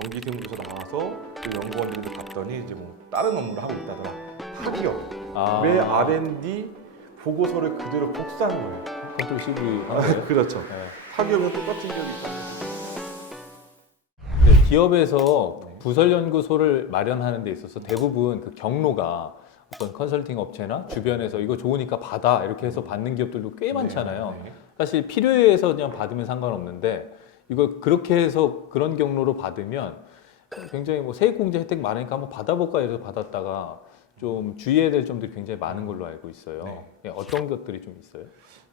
정기세무조사 나와서 그 연구원들도 봤더니 이제 뭐 다른 업무를 하고 있다더라. 다 기업. 아, 왜 R&D 보고서를 그대로 복사한 거예요? 컨트롤 한 거예요? 그렇죠. 네. 타 기업은 똑같은 기업이 있다. 네, 기업에서 네. 부설 연구소를 마련하는 데 있어서 대부분 그 경로가 어떤 컨설팅 업체나 주변에서 이거 좋으니까 받아 이렇게 해서 받는 기업들도 꽤 많잖아요. 네, 네. 사실 필요에 의해서 그냥 받으면 상관없는데 이걸 그렇게 해서 그런 경로로 받으면 굉장히 뭐 세액공제 혜택 많으니까 한번 받아볼까 해서 받았다가 좀 주의해야 될 점들이 굉장히 많은 걸로 알고 있어요. 네. 예, 어떤 것들이 좀 있어요?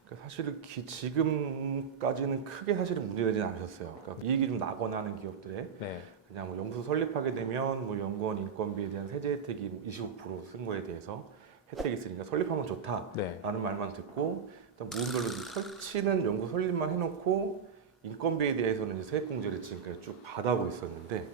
그 사실은 기- 지금까지는 크게 사실은 문제되진 않으셨어요. 그러니까 이익이 좀 나거나 하는 기업들에 네. 그냥 뭐 연구소 설립하게 되면 뭐 연구원 인건비에 대한 세제 혜택이 25%쓴 거에 대해서 혜택이 있으니까 설립하면 좋다라는 네. 말만 듣고 좀 설치는 연구 설립만 해놓고 인건비에 대해서는 이제 세액공제를 지금까지 쭉 받아오고 있었는데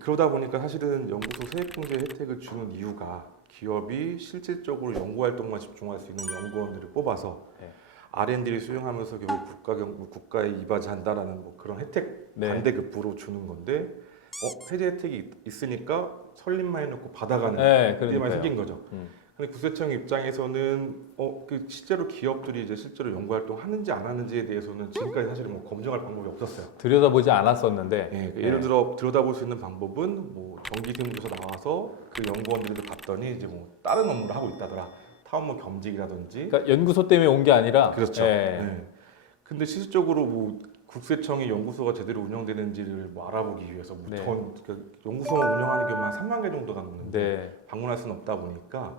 그러다 보니까 사실은 연구소 세액공제 혜택을 주는 이유가 기업이 실질적으로 연구 활동만 집중할 수 있는 연구원들을 뽑아서 네. R&D를 수용하면서 결국 국가 경구 국가에 이바지한다라는 뭐 그런 혜택 네. 반대급부로 주는 건데 어 세제 혜택이 있- 있으니까 설립만 해놓고 받아가는 네, 그러니까요. 생긴 거죠. 음. 근데 구세청 입장에서는 어 그 실제로 기업들이 이제 실제로 연구 활동 하는지 안 하는지에 대해서는 지금까지 사실은 뭐 검증할 방법이 없었어요. 들여다보지 않았었는데 예, 그 네. 예를 들어 들여다볼 수 있는 방법은 뭐 정기세무조사 나와서 그 연구원들도 봤더니 이제 뭐 다른 업무를 하고 있다더라. 타원모 겸직이라든지 그러니까 연구소 때문에 온 게 아니라 그렇죠. 예. 네. 근데 실질적으로 뭐 국세청이 연구소가 제대로 운영되는지를 뭐 알아보기 위해서 뭐 네. 전, 그 연구소 운영하는 경우만 3만 개 정도가 넘는데 네. 방문할 수는 없다 보니까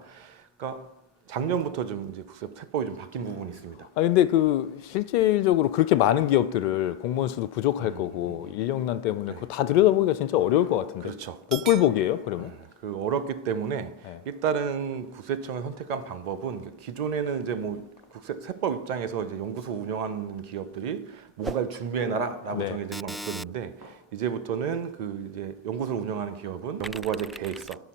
그러니까 작년부터 좀 이제 국세 세법이 좀 바뀐 부분이 있습니다. 아 근데 그 실질적으로 그렇게 많은 기업들을 공무원 수도 부족할 거고 인력난 때문에 그거 다 들여다보기가 진짜 어려울 것 같은데. 그렇죠. 복불복이에요, 그러면? 그 어렵기 때문에 네. 일단은 국세청이 선택한 방법은 그 기존에는 이제 뭐 국세 세법 입장에서 이제 연구소 운영하는 기업들이 뭔가를 준비해놔라라고 네. 정해진 건 없었는데 이제부터는 그 이제 연구소를 운영하는 기업은 연구과제 계획서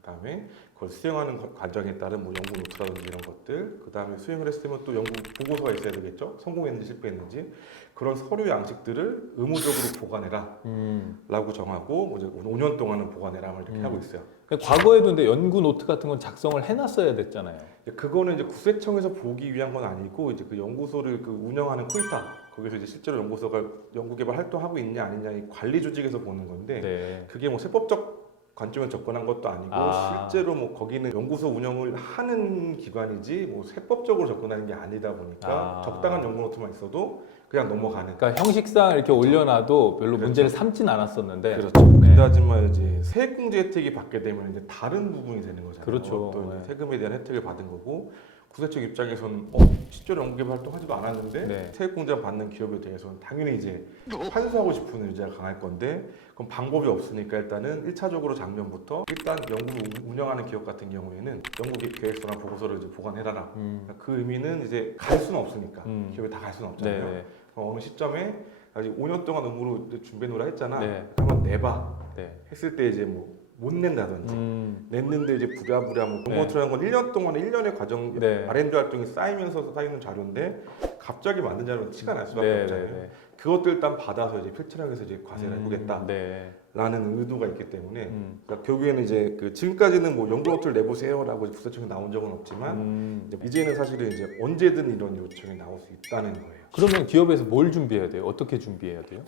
그 다음에 그걸 수행하는 과- 과정에 따른 뭐 연구 노트라든지 이런 것들 그 다음에 수행을 했으면 또 연구 보고서가 있어야 되겠죠 성공했는지 실패했는지 그런 서류 양식들을 의무적으로 보관해라 음. 라고 정하고 뭐 이제 5년 동안은 보관해라 이렇게 음. 하고 있어요 근데 과거에도 근데 연구 노트 같은 건 작성을 해놨어야 됐잖아요. 그거는 이제 국세청에서 보기 위한 건 아니고 이제 그 연구소를 그 운영하는 코이타 거기서 이제 실제로 연구소가 연구개발 활동하고 있냐 아니냐 이 관리 조직에서 보는 건데 네. 그게 뭐 세법적 관점에 접근한 것도 아니고 아. 실제로 뭐 거기는 연구소 운영을 하는 기관이지 뭐 세법적으로 접근하는 게 아니다 보니까 아. 적당한 연구 노트만 있어도 그냥 넘어가는 그러니까 형식상 이렇게 올려놔도 별로 그렇죠. 문제를 삼진 않았었는데. 그렇죠. 네. 근데 하지만 이제 세액공제 혜택이 받게 되면 이제 다른 부분이 되는 거잖아요. 그렇죠. 또 이제 네. 세금에 대한 혜택을 받은 거고 구세청 입장에서는 어, 실제로 연구개발 활동하지도 않았는데 네. 세액공제 받는 기업에 대해서는 당연히 이제 환수하고 싶은 의지가 강할 건데 그럼 방법이 없으니까 일단은 1차적으로 작년부터 일단 연구 운영하는 기업 같은 경우에는 연구 계획서나 보고서를 이제 보관해라라. 음. 그러니까 그 의미는 이제 갈 수는 없으니까 음. 기업에 다 갈 수는 네. 없잖아요. 네. 어, 어느 시점에 아직 5년 동안 의무로 이제 준비해 놓으라 했잖아. 네. 한번 내봐. 네. 했을 때 이제 뭐 못 낸다든지 음. 냈는데 이제 부랴부랴 뭐 공모트라는 건 1년 동안 1년의 과정 네. R&D 활동이 쌓이면서 쌓이는 자료인데 갑자기 만든 자료는 티가 날 수밖에 네, 없잖아요. 네, 네. 그것도 일단 받아서 이제 필터링 해서 이제 과세를 음, 해보겠다라는 네. 의도가 있기 때문에 음. 그러니까 결국에는 이제 그 지금까지는 뭐 연구 노트를 내보세요라고 국세청에 나온 적은 없지만 음. 이제 이제 는 사실은 이제 언제든 이런 요청이 나올 수 있다는 거예요. 그러면 기업에서 뭘 준비해야 돼요? 어떻게 준비해야 돼요?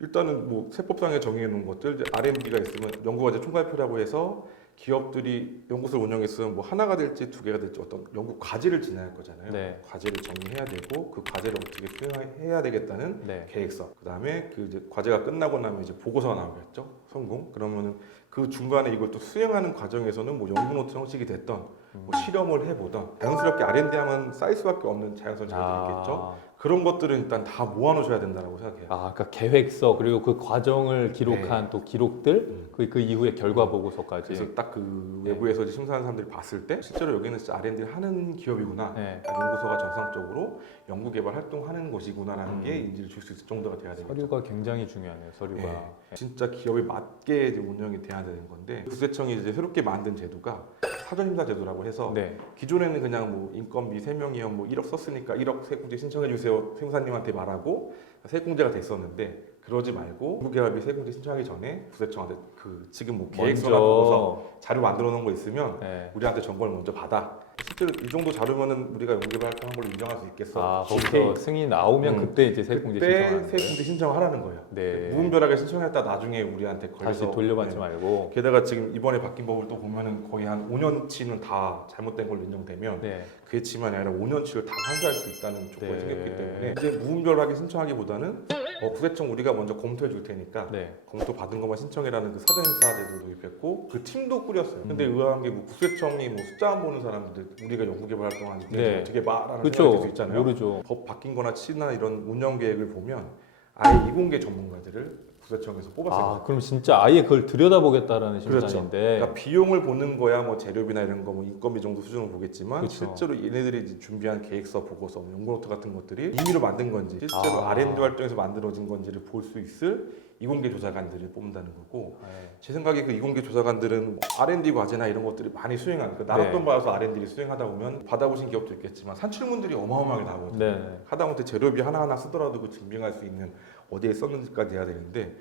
일단은 뭐 세법상에 정해 놓은 것들 이제 R&D가 있으면 연구과제 총괄표라고 해서 기업들이 연구소를 운영했으면 뭐 하나가 될지 두 개가 될지 어떤 연구 과제를 진행할 거잖아요. 네. 과제를 정리해야 되고 그 과제를 어떻게 수행해야 되겠다는 네. 계획서. 그다음에 그 이제 과제가 끝나고 나면 이제 보고서가 나오겠죠. 성공. 그러면은 그 중간에 이걸 또 수행하는 과정에서는 뭐 연구 노트 형식이 됐던 뭐 실험을 해보던 자연스럽게 R&D 하면 쌓일 수밖에 없는 자연스러운 자료들이 있겠죠. 그런 것들은 일단 다 모아놓으셔야 된다고 생각해요. 아, 그러니까 계획서 그리고 그 과정을 기록한 또 기록들 음. 그, 그 이후에 결과 보고서까지. 그래서 딱그 네. 외부에서 이제 심사하는 사람들이 봤을 때 실제로 여기는 진짜 R&D를 하는 기업이구나. 네. 연구소가 정상적으로 연구개발 활동하는 곳이구나라는 음. 게 인지를 줄 수 있을 정도가 돼야 되겠죠. 서류가 굉장히 중요하네요. 서류가. 예. 진짜 기업에 맞게 이제 운영이 돼야 되는 건데 구세청이 이제 새롭게 만든 제도가 사전심사 제도라고 해서 네. 기존에는 그냥 뭐 인건비 3명이요 뭐 1억 썼으니까 1억 세액공제 신청해 주세요 세무사님한테 말하고 세액공제가 됐었는데 그러지 말고 연구개발비 세공제 신청하기 전에 구세청한테 그 지금 뭐 계획서나 보고서 자료 만들어 놓은 거 있으면 네. 우리한테 정보를 먼저 받아. 실제로 이 정도 자료면은 우리가 연구개발 활동한 걸로 인정할 수 있겠어. 아. 거기서 승인이 나오면 음. 그때 이제 세액공제 신청하는 거예요. 세공제 신청하라는 거예요. 네. 무분별하게 신청했다 나중에 우리한테 걸려서 다시 돌려받지 네. 말고. 게다가 지금 이번에 바뀐 법을 또 보면은 거의 한 5년치는 다 잘못된 걸로 인정되면 네. 그게 치만이 아니라 5년치를 다 환수할 수 있다는 조건이 네. 생겼기 때문에 이제 무분별하게 신청하기보다는 어, 구세청 우리가 먼저 검토해 줄 테니까 네. 검토 받은 것만 신청이라는 그 사전사 제도를 도입했고 그 팀도 꾸렸어요. 근데 음. 의아한 게뭐 구세청이 뭐 숫자 안 보는 사람들 우리가 연구개발 활동하는데 네. 어떻게 말하는 그렇죠. 수 있잖아요. 모르죠. 법 바뀐 거나 치나 이런 운영 계획을 보면 아예 이공계 전문가들을 구세청에서 뽑았어요. 아 그럼 진짜 아예 그걸 들여다보겠다라는 그렇죠. 심산인데. 그러니까 비용을 보는 거야 뭐 재료비나 이런 거 뭐 인건비 정도 수준을 보겠지만 그렇죠. 실제로 얘네들이 준비한 계획서 보고서 뭐 연구노트 같은 것들이 임의로 만든 건지 실제로 아. R&D 활동에서 만들어진 건지를 볼 수 있을 이공계 조사관들을 뽑는다는 거고 네. 제 생각에 그 이공계 조사관들은 뭐 R&D 과제나 이런 것들이 많이 수행하는 그 나랏돈 네. 받아서 R&D를 수행하다 보면 받아보신 기업도 있겠지만 산출문들이 어마어마하게 나오거든요. 네. 하다못해 재료비 하나하나 쓰더라도 그 증빙할 수 있는 어디에 썼는지까지 해야 되는데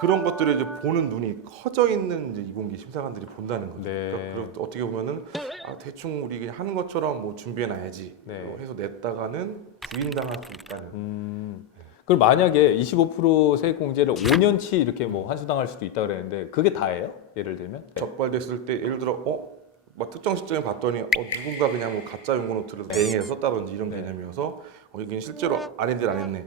그런 것들을 이제 보는 눈이 커져 있는 이제 이공계 심사관들이 본다는 거죠. 네. 그러니까 그리고 어떻게 보면은 아, 대충 우리 그냥 하는 것처럼 뭐 준비해 놔야지 네. 해서 냈다가는 부인당할 수 있다는. 음. 그럼 만약에 25% 세액 공제를 5년치 이렇게 뭐 환수당할 수도 있다 그랬는데 그게 다예요? 예를 들면? 적발됐을 때 예를 들어 어? 막 특정 시점에 봤더니 어, 누군가 그냥 뭐 가짜 연구 노트를 대행해서 썼다든지 이런 네. 개념이어서 어, 이게 실제로 R&D를 안 했네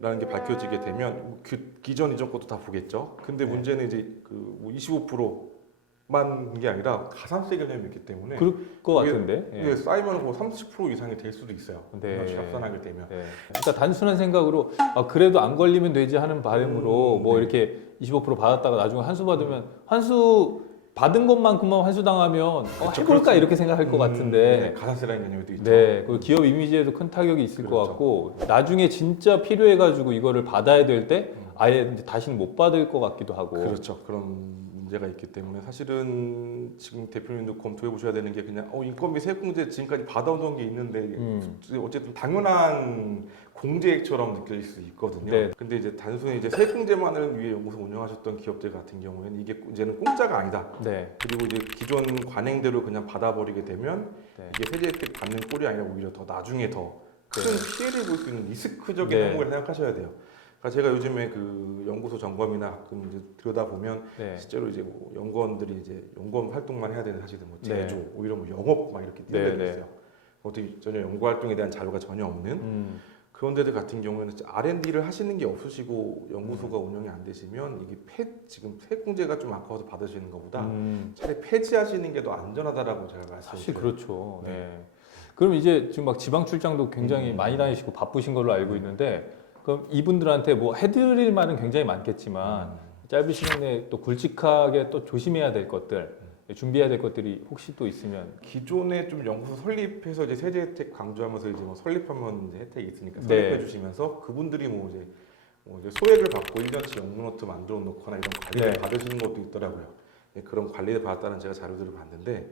라는 게 밝혀지게 되면 그 기존 이전 것도 다 보겠죠. 근데 네. 문제는 이제 그뭐 25%만 게 아니라 가산세 개념이 있기 때문에 그럴 것 그게- 같은데. 예. 이게 쌓이면 뭐30% 이상이 될 수도 있어요. 네. 네. 합산하게 되면. 네. 그러니까 단순한 생각으로 아, 그래도 안 걸리면 되지 하는 바람으로 음, 뭐 네. 이렇게 25% 받았다가 나중에 환수 받으면 환수 받은 것만큼만 환수 당하면 어, 그렇죠, 해볼까 그렇죠. 이렇게 생각할 것 음, 네, 같은데 가산세라는 개념이 또 있죠. 네, 그 기업 이미지에도 큰 타격이 있을 것 그렇죠. 같고 나중에 진짜 필요해가지고 이거를 받아야 될때 음. 아예 이제 다시는 못 받을 것 같기도 하고 그렇죠. 그런 문제가 있기 때문에 사실은 지금 대표님도 검토해 보셔야 되는 게 그냥 어, 인건비 세액공제 지금까지 받아오던 게 있는데 음. 어쨌든 당연한 공제액처럼 느껴질 수 있거든요. 네. 근데 이제 단순히 이제 세액공제만을 위해 연구소 운영하셨던 기업들 같은 경우에는 이게 이제는 공짜가 아니다. 네, 그리고 이제 기존 관행대로 그냥 받아버리게 되면 네. 이게 세제 혜택 받는 꼴이 아니라 오히려 더 나중에 더큰 피해를 볼 수 있는 리스크적인 네. 항목을 생각하셔야 돼요. 그러니까 제가 요즘에 그 연구소 점검이나 가끔 이제 들여다 보면 네. 실제로 이제 뭐 연구원들이 이제 연구원 활동만 해야 되는 사실은 뭐 네. 제조, 오히려 뭐 영업 막 이렇게 뛰는 네, 네. 있어요. 어떻게 전혀 연구 활동에 대한 자료가 전혀 없는 음, 그런 데들 같은 경우에는 R&D를 하시는 게 없으시고 연구소가 운영이 안 되시면 이게 폐 지금 세공제가 좀 아까워서 받으시는 것보다 음. 차라리 폐지하시는 게 더 안전하다라고 제가 말씀드려요. 사실 그렇죠. 네. 네. 그럼 이제 지금 막 지방 출장도 굉장히 음. 많이 다니시고 바쁘신 걸로 알고 있는데 그럼 이분들한테 뭐 해드릴 말은 굉장히 많겠지만 짧은 시간 내에 또 굵직하게 또 조심해야 될 것들 준비해야 될 것들이 혹시 또 있으면 기존에 좀 연구소 설립해서 이제 세제 혜택 강조하면서 이제 뭐 설립하면 이제 혜택이 있으니까 네. 설립해 주시면서 그분들이 뭐 이제 뭐 이제 소액을 받고 1년치 연구노트 만들어 놓거나 이런 관리를 네. 받으시는 것도 있더라고요. 네, 그런 관리를 받았다는 제가 자료들을 봤는데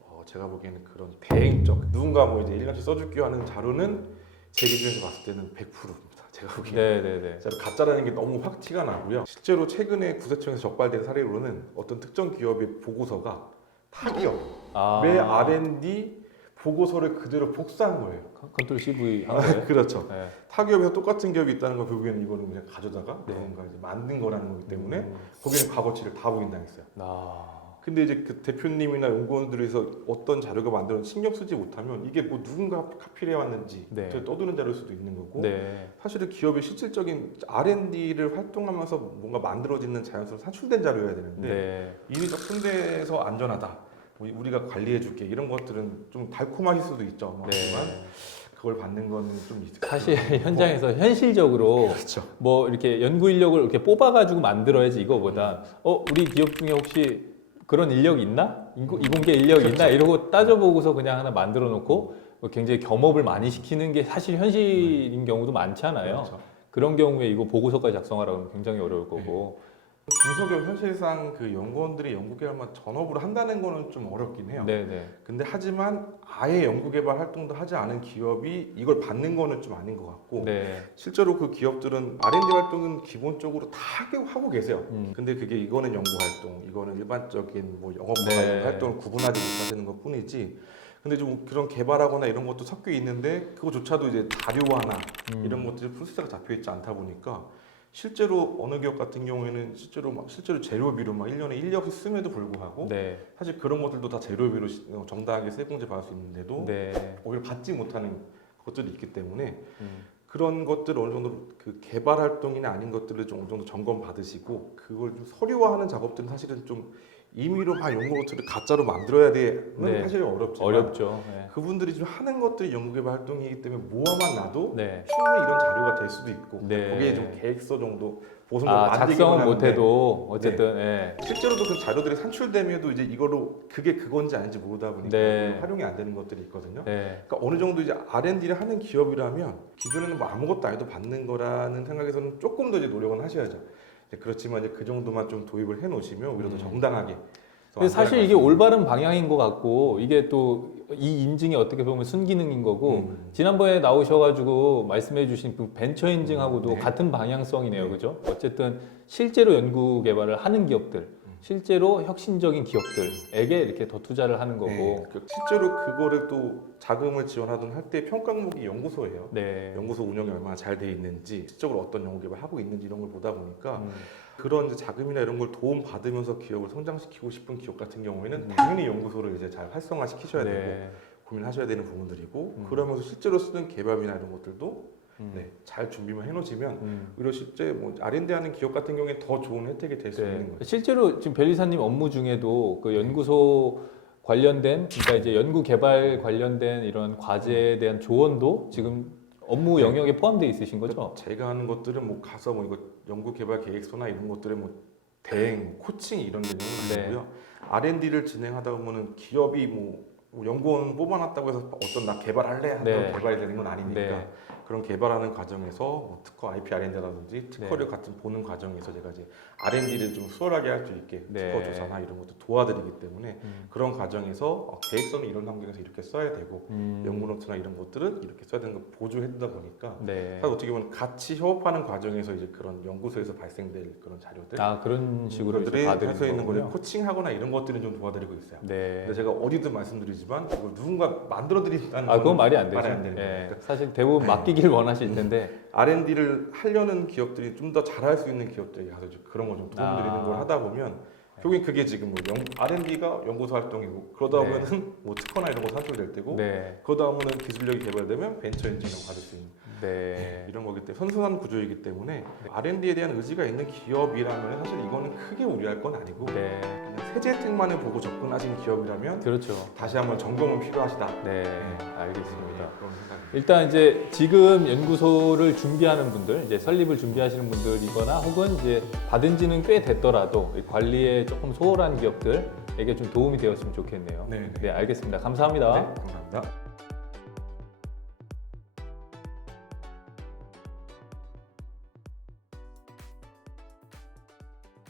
어, 제가 보기에는 그런 대행적 누군가 뭐 이제 1년치 써줄게요 하는 자료는 제 기준에서 봤을 때는 100%입니다. 제가 보기에 네네네 가짜라는 게 너무 확 티가 나고요. 실제로 최근에 구세청에서 적발된 사례로는 어떤 특정 기업의 보고서가 타기업 아, 매 R&D 보고서를 그대로 복사한 거예요. 컨트롤 CV 한 거예요? 그렇죠. 네. 타기업에서 똑같은 기업이 있다는 걸 결국에는 이거는 그냥 가져다가 네. 뭔가 이제 만든 거라는 거기 때문에 음, 거기는 과거치를 다 부인당했어요. 아, 근데 이제 그 대표님이나 연구원들에서 어떤 자료가 만들어 신경 쓰지 못하면 이게 뭐 누군가 카피를 해왔는지 네. 떠도는 자료일 수도 있는 거고 네. 사실은 기업의 실질적인 R&D를 활동하면서 뭔가 만들어지는 자연스러운 산출된 자료여야 되는데 네. 인위적 손대서 안전하다. 우리- 우리가 관리해줄게 이런 것들은 좀 달콤하실 수도 있죠. 뭐 하지만 네. 그걸 받는 거는 좀 있- 사실 현장에서 현실적으로 그렇죠. 뭐 이렇게 연구 인력을 이렇게 뽑아가지고 만들어야지 이거보다 어 우리 기업 중에 혹시 그런 인력이 있나? 이공계 인력이 있나? 이러고 따져보고서 그냥 하나 만들어 놓고 뭐 굉장히 겸업을 많이 시키는 게 사실 현실인 경우도 많잖아요. 그렇죠. 그런 경우에 이거 보고서까지 작성하라고 하면 굉장히 어려울 거고 중소기업 현실상 그 연구원들이 연구개발만 전업으로 한다는 거는 좀 어렵긴 해요. 네, 네. 근데 하지만 아예 연구개발 활동도 하지 않은 기업이 이걸 받는 거는 좀 아닌 것 같고 네. 실제로 그 기업들은 R&D 활동은 기본적으로 다 하고- 하고 계세요. 음. 근데 그게 이거는 연구 활동, 이거는 일반적인 뭐 영업 네. 활동을 구분하지 못하는 것 뿐이지. 근데 좀 그런 개발하거나 이런 것도 섞여 있는데 그거조차도 이제 자료화나 음. 이런 것들이 프로세스가 잡혀 있지 않다 보니까 실제로 어느 기업 같은 경우에는 실제로 막 실제로 재료비로 막 1년에 1년 없이 쓰면도 불구하고 네. 사실 그런 것들도 다 재료비로 시- 어, 정당하게 세공제 받을 수 있는데도 네. 오히려 받지 못하는 것들이 있기 때문에 음. 그런 것들 어느 정도 그 개발 활동이나 아닌 것들을 좀 어느 정도 점검 받으시고 그걸 좀 서류화하는 작업들은 사실은 좀 임의로 막 연구 노트를 가짜로 만들어야 되는 네. 사실 어렵지만 어렵죠. 네. 그분들이 좀 하는 것들이 연구개발 활동이기 때문에 모아만 놔도 네. 충분히 이런 자료가 될 수도 있고 네. 거기에 좀 계획서 정도 보송을 아, 작성은 못해도 어쨌든 예. 실제로도 그 자료들이 산출됨에도 이제 이거로 그게 그건지 아닌지 모르다 보니까 네. 활용이 안 되는 것들이 있거든요. 네. 그러니까 어느 정도 이제 R&D를 하는 기업이라면 기존에는 뭐 아무것도 안 해도 받는 거라는 생각에서는 조금 더 이제 노력은 하셔야죠. 그렇지만 이제 그 정도만 좀 도입을 해 놓으시면 오히려 더 음. 정당하게. 더 근데 사실 이게. 올바른 방향인 것 같고 이게 또 이 인증이 어떻게 보면 순기능인 거고 음. 지난번에 나오셔가지고 말씀해주신 그 벤처 인증하고도 네. 같은 방향성이네요, 네. 그죠? 어쨌든 실제로 연구 개발을 하는 기업들, 실제로 혁신적인 기업들에게 이렇게 더 투자를 하는 거고, 네. 그 실제로 그거를 또 자금을 지원하던 할 때 평가목이 연구소예요. 네, 연구소 운영이 얼마나 잘 돼 있는지, 실적으로 어떤 연구 개발 하고 있는지 이런 걸 보다 보니까 음, 그런 이제 자금이나 이런 걸 도움 받으면서 기업을 성장시키고 싶은 기업 같은 경우에는 음. 당연히 연구소를 이제 잘 활성화시키셔야 되고 네, 고민하셔야 되는 부분들이고 음. 그러면서 실제로 쓰는 개발이나 이런 것들도 음, 네, 잘 준비만 해놓으시면 음. 오히려 실제 뭐 R&D 하는 기업 같은 경우에 더 좋은 혜택이 될 수 네. 있는 거죠. 실제로 지금 변리사님 업무 중에도 그 연구소 관련된, 그러니까 이제 연구 개발 관련된 이런 과제에 대한 조언도 지금 업무 네. 영역에 포함되어 있으신 거죠? 제가 하는 것들은 뭐 가서 뭐 이거 연구 개발 계획서나 이런 것들에 뭐 대행, 뭐 코칭 이런 개념은 네. 아니고요. R&D를 진행하다 보면은 기업이 뭐, 뭐 연구원 뽑아놨다고 해서 어떤 나 개발할래 하는 네. 개발이 되는 건 아니니까 네. 그런 개발하는 과정에서 뭐 특허 IP R&D라든지 특허를 네. 같은 보는 과정에서 제가 이제 R&D를 좀 수월하게 할 수 있게 네. 특허 조사나 이런 것도 도와드리기 때문에 음. 그런 과정에서 어, 계획서는 이런 환경에서 이렇게 써야 되고 음, 연구 노트나 이런 것들은 이렇게 써야 되는 걸 보조해주다 보니까 네. 사실 어떻게 보면 같이 협업하는 과정에서 이제 그런 연구소에서 발생될 그런 자료들 아 그런 식으로 봐드리는 할수 있는 거를. 코칭하거나 이런 것들은 좀 도와드리고 있어요. 네. 근데 제가 어디도 말씀드리지만 이걸 누군가 만들어드린다는 아 그건 말이 안 되죠. 말이 안 되는 예, 거예요. 그러니까 사실 대부분 맡기 길 원하실 텐데. R&D를 하려는 기업들이 좀 더 잘할 수 있는 기업들에 가서 그런 걸 좀 도움드리는 아. 걸 하다 보면 결국엔 그게 지금 뭐 연- R&D가 연구소 활동이고 그러다 네. 보면은 뭐 특허나 이런 거 산출될 때고 네, 그러다 보면은 기술력이 개발되면 벤처 엔진을 받을 수 있는 네, 이런 거기 때문에 선순환 구조이기 때문에 R&D에 대한 의지가 있는 기업이라면 사실 이거는 크게 우려할 건 아니고 네, 세제 혜택만을 보고 접근하신 기업이라면 그렇죠. 다시 한번 점검은 필요하시다. 네, 네, 알겠습니다. 그런 생각입니다. 일단 이제 지금 연구소를 준비하는 분들, 이제 설립을 준비하시는 분들이거나 혹은 이제 받은 지는 꽤 됐더라도 이 관리에 조금 소홀한 기업들에게 좀 도움이 되었으면 좋겠네요. 네, 네. 네, 알겠습니다. 감사합니다. 네, 감사합니다.